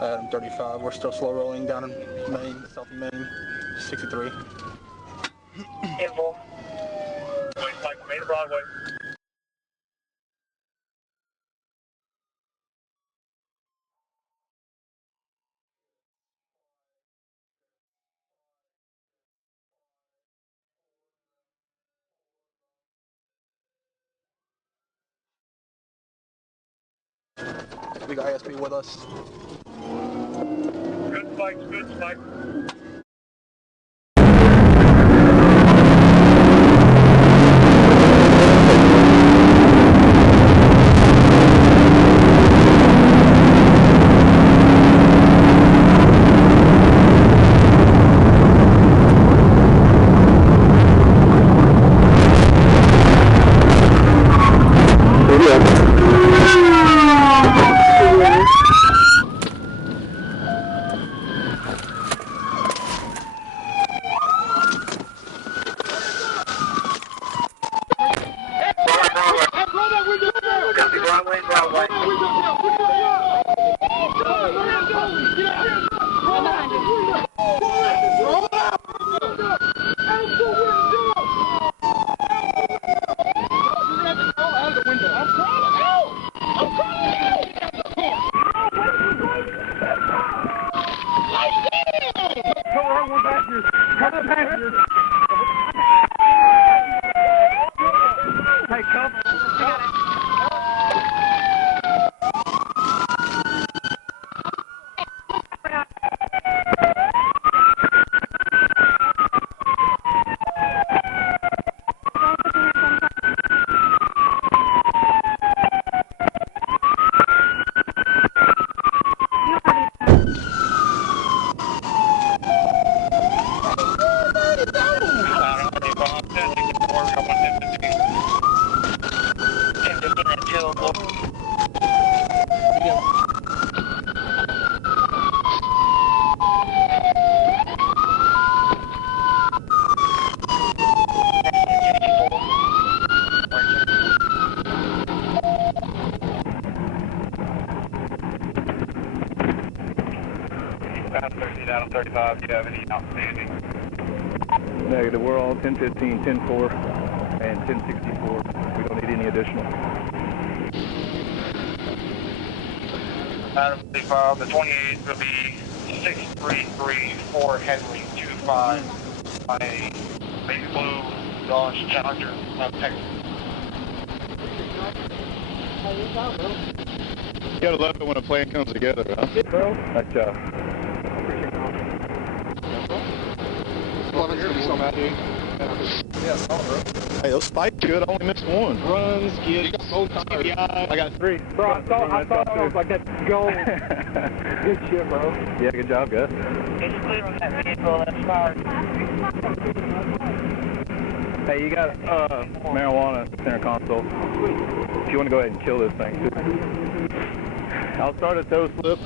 Adam 35, we're still slow rolling down in Maine, south of Maine, 63. Info. Like Main Broadway. We got ISP with us. Good spikes, good spikes. Adam 35, do you have any outstanding? Negative, we're all 1015, 10-4, and 1064. We don't need any additional. Adam 35, the 28th will be 6334 Henry 25 on a baby blue Dodge Challenger, Texas. You gotta love it when a plan comes together, huh? Yeah, bro. Nice job. Yeah, solid, bro. Hey, those spikes good. I only missed one. Runs, skids, TBI. I got 3. Bro, I thought I was like, that's gold. Good shit, bro. Yeah, good job, guys. It's clear on that vehicle, that's fired. Hey, you got marijuana center console. If you want to go ahead and kill this thing, too. I'll start a toe slip.